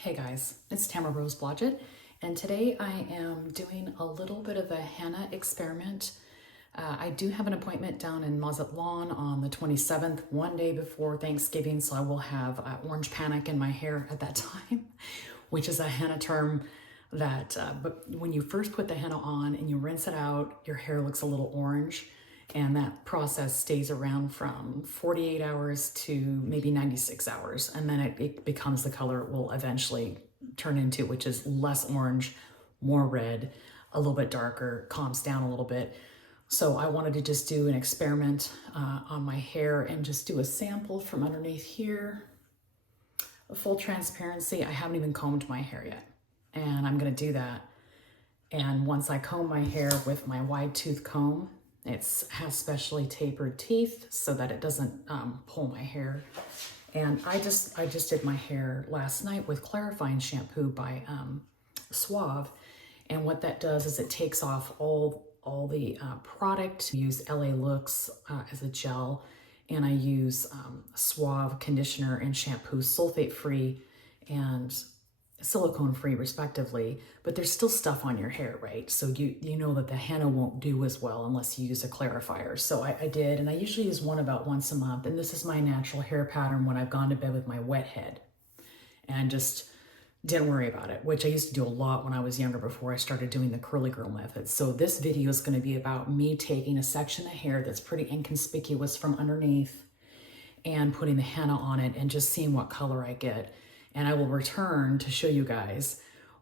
Hey guys, it's Tamara Rose Blodgett, and today I am doing a little bit of a henna experiment. I do have an appointment down in Mazatlan on the 27th, one day before Thanksgiving, so I will have orange panic in my hair at that time, which is a henna term that, but when you first put the henna on and you rinse it out, your hair looks a little orange. And that process stays around from 48 hours to maybe 96 hours. And then it becomes the color it will eventually turn into, which is less orange, more red, a little bit darker, calms down a little bit. So I wanted to just do an experiment on my hair and just do a sample from underneath here. Full transparency, I haven't even combed my hair yet. And I'm gonna do that. And once I comb my hair with my wide tooth comb, it has specially tapered teeth so that it doesn't pull my hair. And I just did my hair last night with clarifying shampoo by Suave. And what that does is it takes off all the product. I use LA Looks as a gel, and I use Suave conditioner and shampoo, sulfate free and silicone free respectively, but there's still stuff on your hair, right? So you know that the henna won't do as well unless you use a clarifier. So I did, and I usually use one about once a month, and this is my natural hair pattern when I've gone to bed with my wet head and just didn't worry about it, which I used to do a lot when I was younger before I started doing the curly girl method. So this video is going to be about me taking a section of hair that's pretty inconspicuous from underneath and putting the henna on it and just seeing what color I get. And I will return to show you guys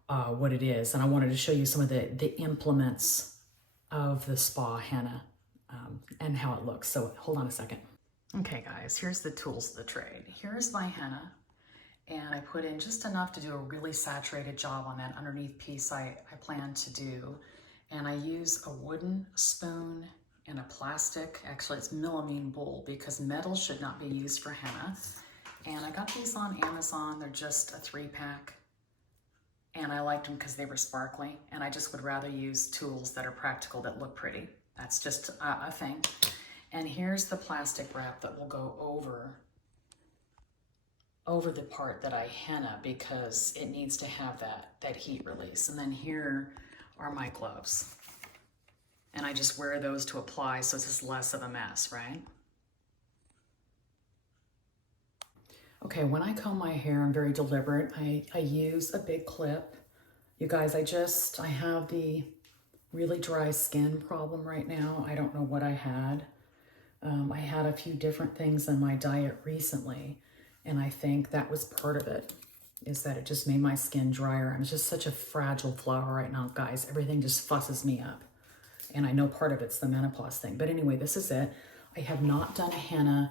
what it is. And I wanted to show you some of the implements of the spa henna and how it looks. So hold on a second. Okay guys, here's the tools of the trade. Here's my henna. And I put in just enough to do a really saturated job on that underneath piece I plan to do. And I use a wooden spoon and a plastic, actually it's melamine bowl because metal should not be used for henna. And I got these on Amazon. They're just a 3-pack. And I liked them because they were sparkly. And I just would rather use tools that are practical, that look pretty. That's just a thing. And here's the plastic wrap that will go over the part that I henna because it needs to have that heat release. And then here are my gloves. And I just wear those to apply so it's just less of a mess, right? Okay, when I comb my hair, I'm very deliberate. I use a big clip. You guys, I have the really dry skin problem right now. I don't know what I had. I had a few different things in my diet recently, and I think that was part of it, is that it just made my skin drier. I'm just such a fragile flower right now, guys. Everything just fusses me up. And I know part of it's the menopause thing. But anyway, this is it. I have not done a henna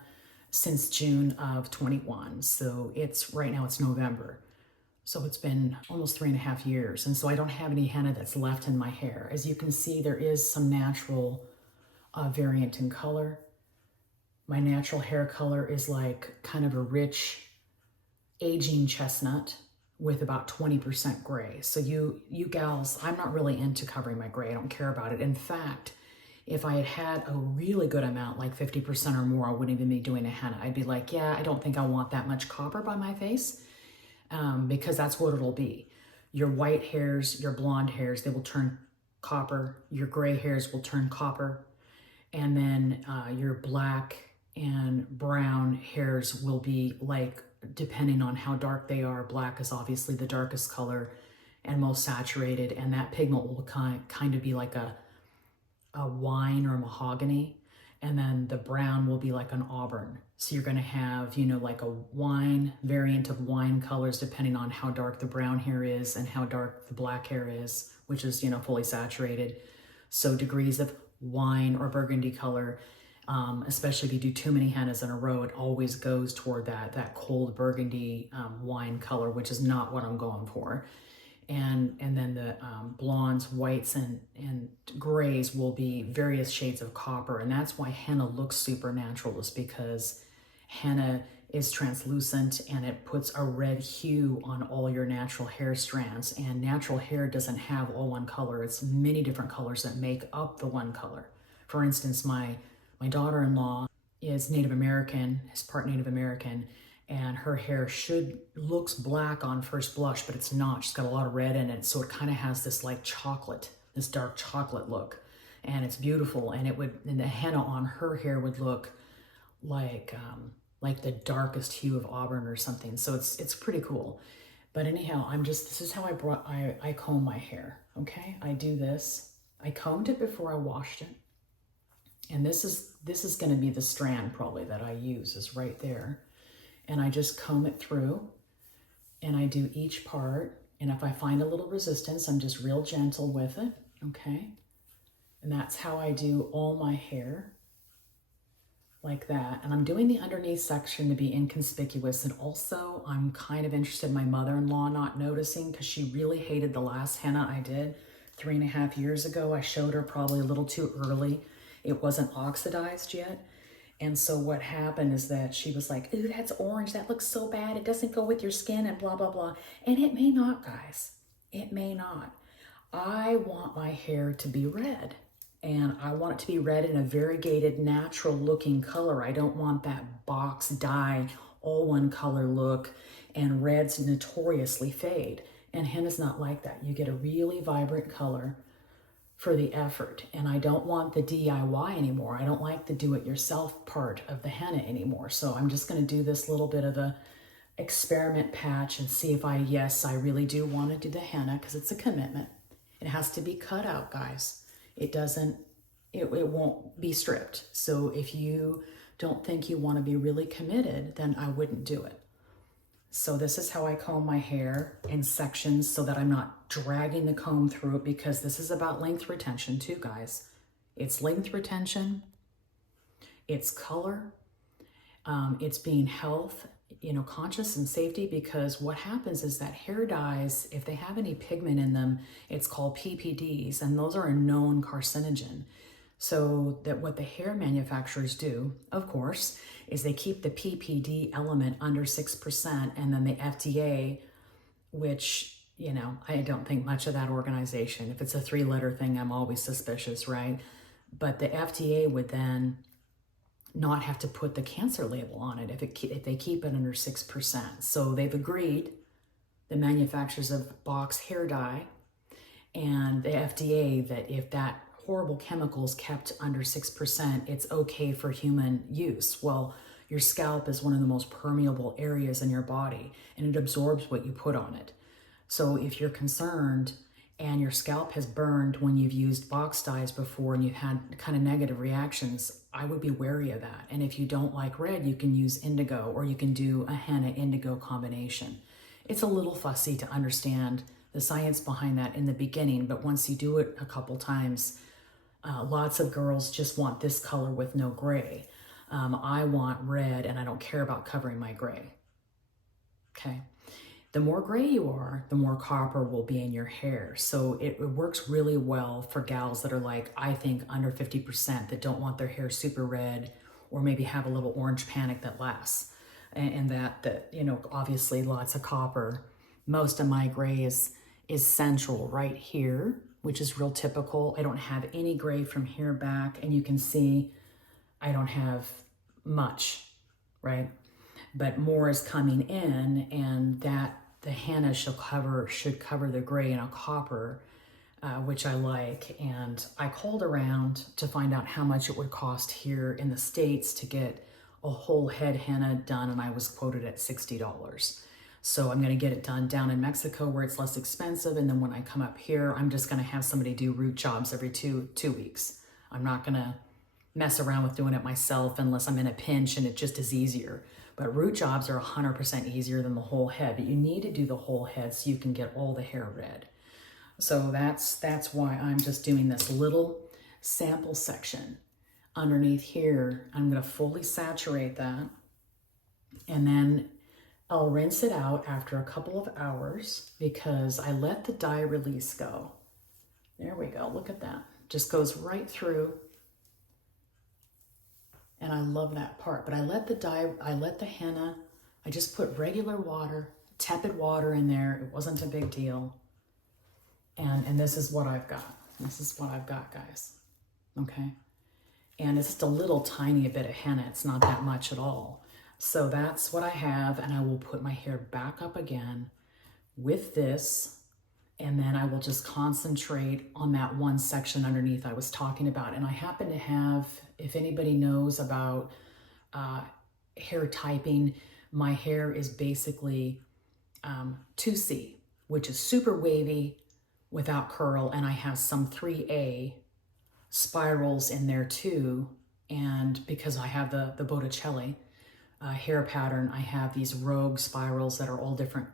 since June of 21. So right now it's November. So it's been almost 3.5 years. And so I don't have any henna that's left in my hair. As you can see, there is some natural variant in color. My natural hair color is like kind of a rich aging chestnut with about 20% gray. So you gals, I'm not really into covering my gray. I don't care about it. In fact, if I had had a really good amount, like 50% or more, I wouldn't even be doing a henna. I'd be like, yeah, I don't think I want that much copper by my face because that's what it'll be. Your white hairs, your blonde hairs, they will turn copper. Your gray hairs will turn copper. And then your black and brown hairs will be like, depending on how dark they are, black is obviously the darkest color and most saturated. And that pigment will kind of be like a wine or mahogany, and then the brown will be like an auburn. So you're going to have, like a wine variant of wine colors depending on how dark the brown hair is and how dark the black hair is, which is, fully saturated. So degrees of wine or burgundy color, especially if you do too many hennas in a row, it always goes toward that cold burgundy wine color, which is not what I'm going for. And then the blondes, whites, and grays will be various shades of copper. And that's why henna looks supernatural, is because henna is translucent and it puts a red hue on all your natural hair strands. And natural hair doesn't have all one color. It's many different colors that make up the one color. For instance, my daughter-in-law is Native American, is part Native American, and her hair looks black on first blush, but it's not. She's got a lot of red in it, so it kind of has this like chocolate, this dark chocolate look, and it's beautiful. And and the henna on her hair would look like the darkest hue of auburn or something. So it's pretty cool. But anyhow, this is how I comb my hair. Okay, I do this. I combed it before I washed it, and this is going to be the strand probably that I use, is right there. And I just comb it through, and I do each part. And if I find a little resistance, I'm just real gentle with it. Okay, and that's how I do all my hair, like that. And I'm doing the underneath section to be inconspicuous. And also I'm kind of interested in my mother-in-law not noticing, because she really hated the last henna I did 3.5 years ago. I showed her probably a little too early. It wasn't oxidized yet. And so what happened is that she was like, ooh, that's orange. That looks so bad. It doesn't go with your skin and blah, blah, blah. And it may not, guys. It may not. I want my hair to be red. And I want it to be red in a variegated, natural looking color. I don't want that box dye, all one color look, and reds notoriously fade. And henna's not like that. You get a really vibrant color for the effort. And I don't want the DIY anymore. I don't like the do-it-yourself part of the henna anymore. So I'm just going to do this little bit of a experiment patch and see if yes, I really do want to do the henna, because it's a commitment. It has to be cut out, guys. It won't be stripped. So if you don't think you want to be really committed, then I wouldn't do it. So this is how I comb my hair in sections so that I'm not dragging the comb through it, because this is about length retention too, guys. It's length retention, it's color, it's being health, conscious and safety, because what happens is that hair dyes, if they have any pigment in them, it's called PPDs, and those are a known carcinogen. So that what the hair manufacturers do, of course, is they keep the PPD element under 6%, and then the FDA, which, I don't think much of that organization. If it's a 3-letter thing, I'm always suspicious, right? But the FDA would then not have to put the cancer label on it if they keep it under 6%. So they've agreed, the manufacturers of box hair dye and the FDA, that if that horrible chemical is kept under 6%, it's okay for human use. Well, your scalp is one of the most permeable areas in your body, and it absorbs what you put on it. So if you're concerned and your scalp has burned when you've used box dyes before and you've had kind of negative reactions, I would be wary of that. And if you don't like red, you can use indigo, or you can do a henna indigo combination. It's a little fussy to understand the science behind that in the beginning, but once you do it a couple times, lots of girls just want this color with no gray. I want red, and I don't care about covering my gray. Okay. The more gray you are, the more copper will be in your hair. So it works really well for gals that are like, I think, under 50%, that don't want their hair super red, or maybe have a little orange panic that lasts. And that obviously lots of copper. Most of my gray is central right here, which is real typical. I don't have any gray from here back, and you can see I don't have much, right? But more is coming in, and that the henna should cover the gray in a copper, which I like. And I called around to find out how much it would cost here in the States to get a whole head henna done, and I was quoted at $60. So I'm going to get it done down in Mexico where it's less expensive, and then when I come up here, I'm just going to have somebody do root jobs every two weeks. I'm not going to mess around with doing it myself unless I'm in a pinch and it just is easier. But root jobs are 100% easier than the whole head, but you need to do the whole head so you can get all the hair red. So that's why I'm just doing this little sample section underneath here. I'm going to fully saturate that, and then I'll rinse it out after a couple of hours, because I let the dye release go. There we go. Look at that. Just goes right through. And I love that part. But I let the henna, I just put regular water, tepid water in there. It wasn't a big deal. And this is what I've got. This is what I've got, guys. Okay. And it's just a little tiny bit of henna. It's not that much at all. So that's what I have, and I will put my hair back up again with this, and then I will just concentrate on that one section underneath I was talking about. And I happen to have, if anybody knows about hair typing, my hair is basically 2C, which is super wavy without curl, and I have some 3A spirals in there too. And because I have the Botticelli hair pattern, I have these rogue spirals that are all different,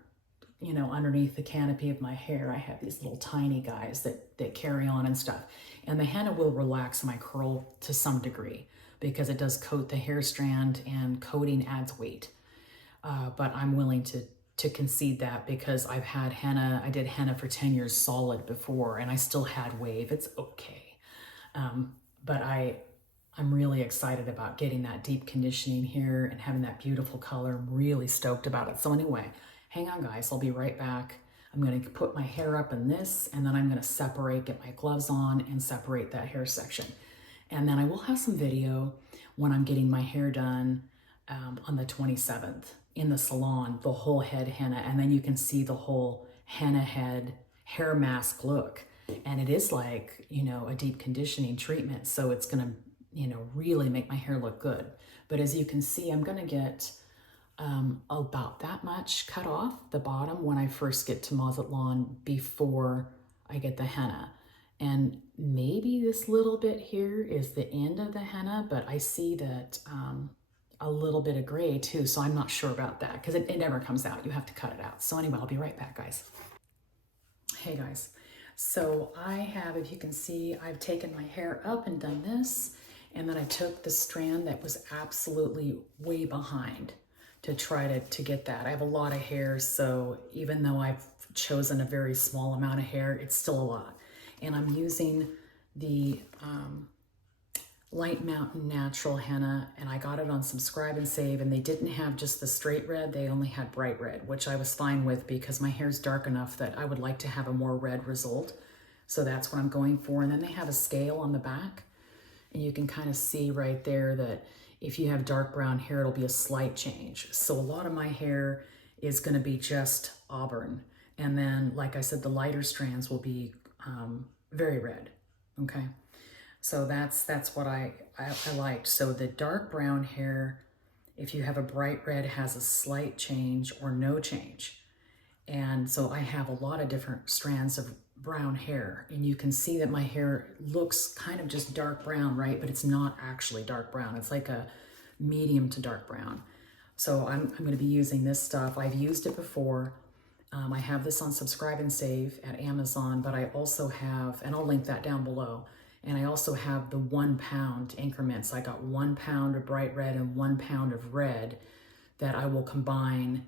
you know, underneath the canopy of my hair. I have these little tiny guys that carry on and stuff. And the henna will relax my curl to some degree because it does coat the hair strand, and coating adds weight. But I'm willing to concede that because I've had henna. I did henna for 10 years solid before, and I still had wave. It's okay. But I'm really excited about getting that deep conditioning here and having that beautiful color. I'm really stoked about it. So anyway, hang on guys, I'll be right back. I'm gonna put my hair up in this, and then I'm gonna separate, get my gloves on and separate that hair section. And then I will have some video when I'm getting my hair done on the 27th in the salon, the whole head henna, and then you can see the whole henna head hair mask look. And it is like, you know, a deep conditioning treatment. So it's gonna, you know, really make my hair look good. But as you can see, I'm gonna get about that much cut off the bottom when I first get to Mazatlan before I get the henna. And maybe this little bit here is the end of the henna, but I see that a little bit of gray too, so I'm not sure about that because it never comes out. You have to cut it out. So anyway, I'll be right back, guys. Hey guys, so I have, if you can see, I've taken my hair up and done this, and then I took the strand that was absolutely way behind to try to get that. I have a lot of hair, so even though I've chosen a very small amount of hair, it's still a lot. And I'm using the Light Mountain Natural Henna, and I got it on Subscribe and Save, and they didn't have just the straight red, they only had bright red, which I was fine with because my hair's dark enough that I would like to have a more red result. So that's what I'm going for. And then they have a scale on the back, and you can kind of see right there that if you have dark brown hair, it'll be a slight change. So a lot of my hair is gonna be just auburn. And then, like I said, the lighter strands will be very red, okay? So that's what I liked. So the dark brown hair, if you have a bright red, has a slight change or no change. And so I have a lot of different strands of brown hair, and you can see that my hair looks kind of just dark brown, right? But it's not actually dark brown. It's like a medium to dark brown. So I'm going to be using this stuff. I've used it before. I have this on Subscribe and Save at Amazon, but I also have, and I'll link that down below, and I also have the 1 pound increments. I got 1 pound of bright red and 1 pound of red that I will combine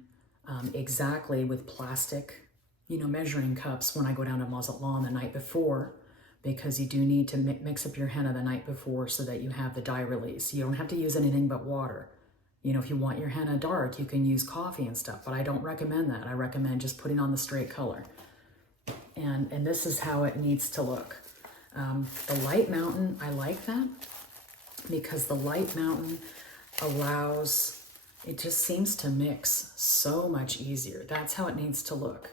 exactly with plastic, you know, measuring cups when I go down to Mazatlan the night before, because you do need to mix up your henna the night before so that you have the dye release. You don't have to use anything but water. You know, if you want your henna dark, you can use coffee and stuff, but I don't recommend that. I recommend just putting on the straight color. And this is how it needs to look. The Light Mountain, I like that because the Light Mountain allows, it just seems to mix so much easier. That's how it needs to look.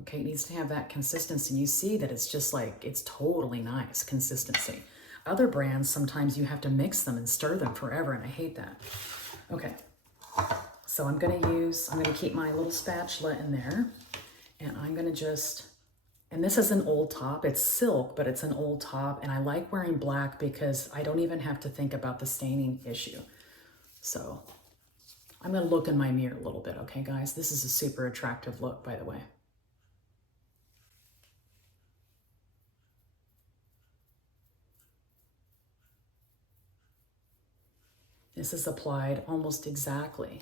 Okay, it needs to have that consistency. You see that it's just like, it's totally nice consistency. Other brands, sometimes you have to mix them and stir them forever, and I hate that. Okay, so I'm gonna keep my little spatula in there, and I'm gonna just, and this is an old top. It's silk, but it's an old top, and I like wearing black because I don't even have to think about the staining issue. So I'm gonna look in my mirror a little bit, okay, guys? This is a super attractive look, by the way. This is applied almost exactly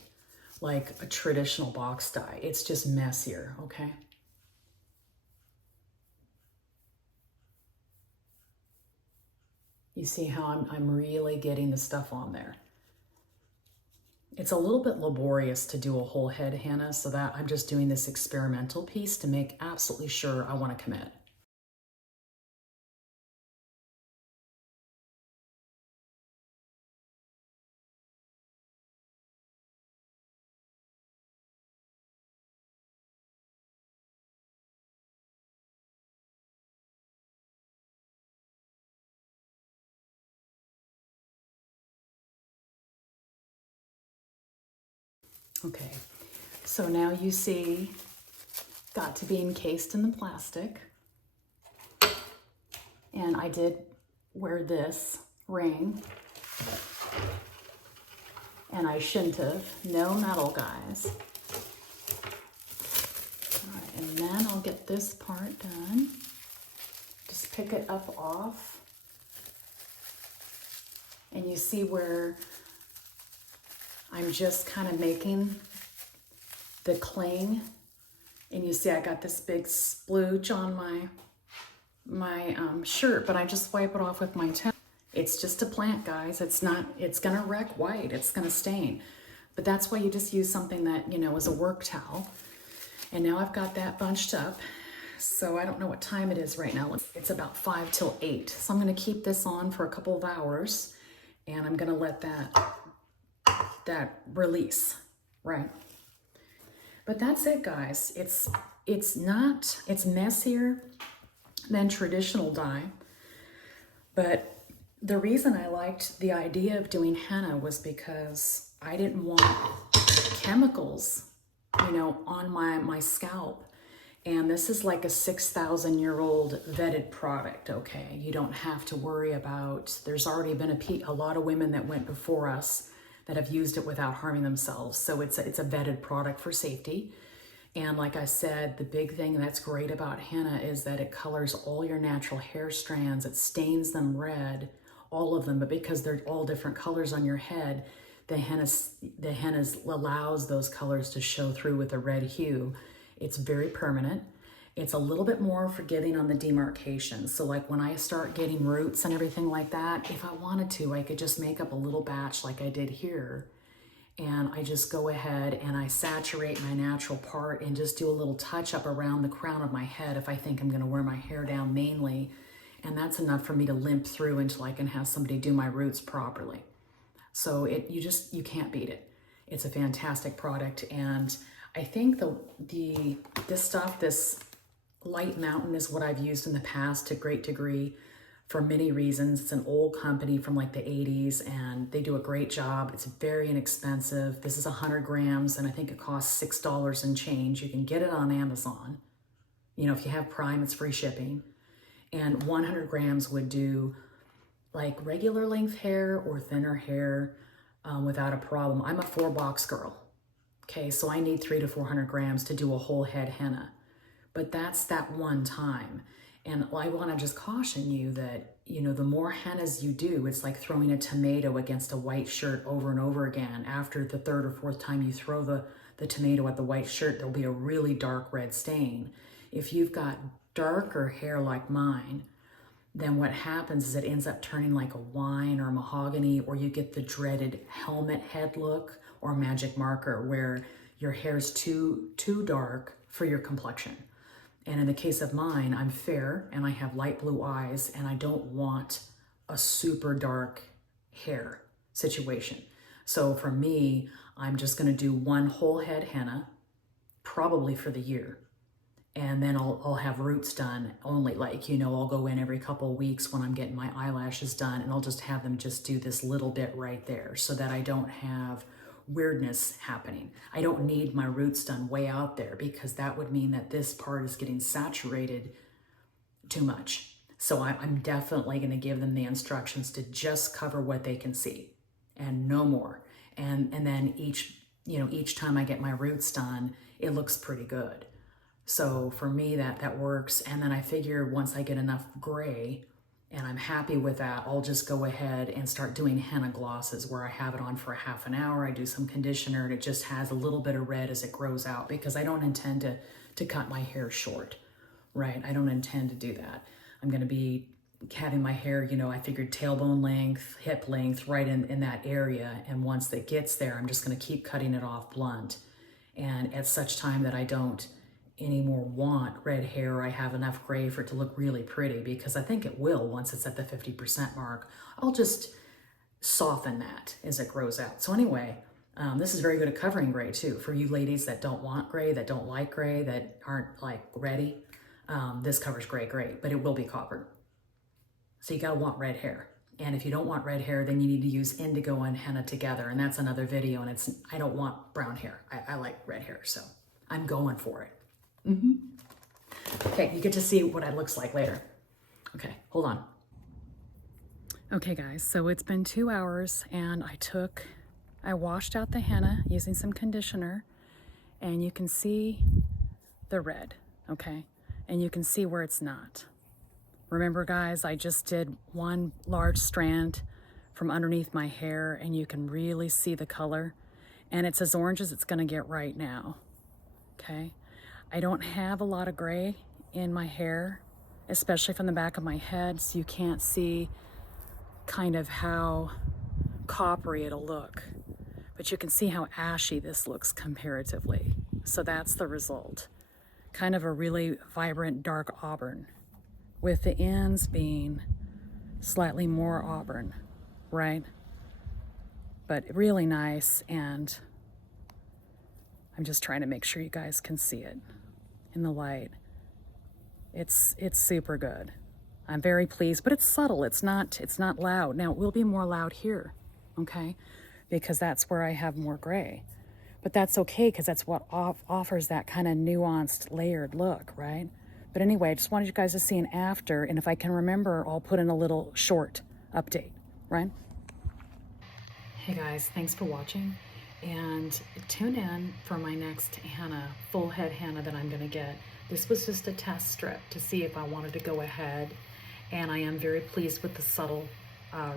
like a traditional box dye. It's just messier, okay? You see how I'm really getting the stuff on there. It's a little bit laborious to do a whole head henna, so that I'm just doing this experimental piece to make absolutely sure I want to commit. Okay, so now you see, got to be encased in the plastic. And I did wear this ring. And I shouldn't have. No metal, guys. All right, and then I'll get this part done. Just pick it up off. And you see where I'm just kind of making the cling. And you see I got this big splooge on my shirt, but I just wipe it off with my towel. It's just a plant, guys. It's gonna wreck white, it's gonna stain. But that's why you just use something that, you know, is a work towel. And now I've got that bunched up. So I don't know what time it is right now. It's about 5 till 8. So I'm gonna keep this on for a couple of hours and I'm gonna let that release, right? But that's it, guys. It's messier than traditional dye, but the reason I liked the idea of doing henna was because I didn't want chemicals, you know, on my scalp. And this is like a 6,000-year-old vetted product, okay? You don't have to worry about, there's already been a lot of women that went before us that have used it without harming themselves. So it's a vetted product for safety. And like I said, the big thing that's great about henna is that it colors all your natural hair strands. It stains them red, all of them, but because they're all different colors on your head, the henna allows those colors to show through with a red hue. It's very permanent. It's a little bit more forgiving on the demarcation. So like when I start getting roots and everything like that, if I wanted to, I could just make up a little batch like I did here. And I just go ahead and I saturate my natural part and just do a little touch up around the crown of my head if I think I'm gonna wear my hair down mainly. And that's enough for me to limp through until I can have somebody do my roots properly. So you can't beat it. It's a fantastic product. And I think this Light Mountain is what I've used in the past to a great degree for many reasons. It's an old company from like the 80s and they do a great job. It's very inexpensive. This is 100 grams and I think it costs $6 and change. You can get it on Amazon. You know, if you have Prime, it's free shipping. And 100 grams would do like regular length hair or thinner hair without a problem. I'm a 4-box girl. Okay, so I need 300 to 400 grams to do a whole head henna. But that's that one time. And I want to just caution you that, you know, the more hennas you do, it's like throwing a tomato against a white shirt over and over again. After the 3rd or 4th time you throw the tomato at the white shirt, there'll be a really dark red stain. If you've got darker hair like mine, then what happens is it ends up turning like a wine or mahogany, or you get the dreaded helmet head look or magic marker where your hair is too dark for your complexion. And in the case of mine, I'm fair and I have light blue eyes and I don't want a super dark hair situation. So for me, I'm just gonna do one whole head henna, probably for the year. And then I'll have roots done only, like, you know, I'll go in every couple of weeks when I'm getting my eyelashes done and I'll just have them just do this little bit right there so that I don't have weirdness happening. I don't need my roots done way out there because that would mean that this part is getting saturated too much. So I'm definitely going to give them the instructions to just cover what they can see and no more. And then each time I get my roots done, it looks pretty good. So for me, that works. And then I figure once I get enough gray and I'm happy with that, I'll just go ahead and start doing henna glosses where I have it on for a half an hour. I do some conditioner and it just has a little bit of red as it grows out because I don't intend to cut my hair short, right? I don't intend to do that. I'm going to be having my hair, you know, I figured tailbone length, hip length, right in that area. And once it gets there, I'm just going to keep cutting it off blunt. And at such time that I don't anymore want red hair, I have enough gray for it to look really pretty, because I think it will once it's at the 50% mark. I'll just soften that as it grows out. So anyway, this is very good at covering gray too. For you ladies that don't want gray, that don't like gray, that aren't like ready, this covers gray great, but it will be copper. So you gotta want red hair. And if you don't want red hair, then you need to use indigo and henna together. And that's another video. And I don't want brown hair. I like red hair, so I'm going for it. Okay, you get to see what it looks like later. Okay, hold on. Okay guys, so it's been 2 hours and I washed out the henna using some conditioner, and you can see the red, okay? And you can see where it's not. Remember guys, I just did one large strand from underneath my hair, and you can really see the color, and it's as orange as it's gonna get right now, okay? I don't have a lot of gray in my hair, especially from the back of my head, so you can't see kind of how coppery it'll look, but you can see how ashy this looks comparatively. So that's the result. Kind of a really vibrant dark auburn, with the ends being slightly more auburn, right? But really nice, and I'm just trying to make sure you guys can see it in the light. It's super good. I'm very pleased, but it's subtle. It's not loud. Now, it will be more loud here, okay? Because that's where I have more gray. But that's okay, because that's what offers that kind of nuanced, layered look, right? But anyway, I just wanted you guys to see an after, and if I can remember, I'll put in a little short update, right? Hey guys, thanks for watching, and tune in for my next henna, full head henna that I'm gonna get. This was just a test strip to see if I wanted to go ahead, and I am very pleased with the subtle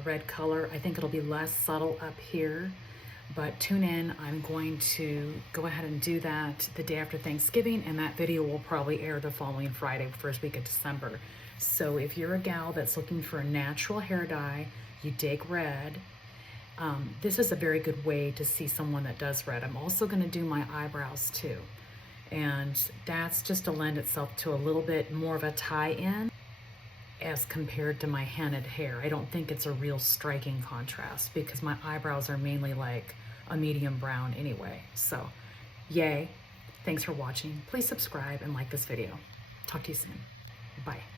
red color. I think it'll be less subtle up here, but tune in. I'm going to go ahead and do that the day after Thanksgiving, and that video will probably air the following Friday, first week of December. So if you're a gal that's looking for a natural hair dye, you dig red, this is a very good way to see someone that does red. I'm also gonna do my eyebrows too. And that's just to lend itself to a little bit more of a tie-in as compared to my hennaed hair. I don't think it's a real striking contrast because my eyebrows are mainly like a medium brown anyway. So, yay. Thanks for watching. Please subscribe and like this video. Talk to you soon. Bye.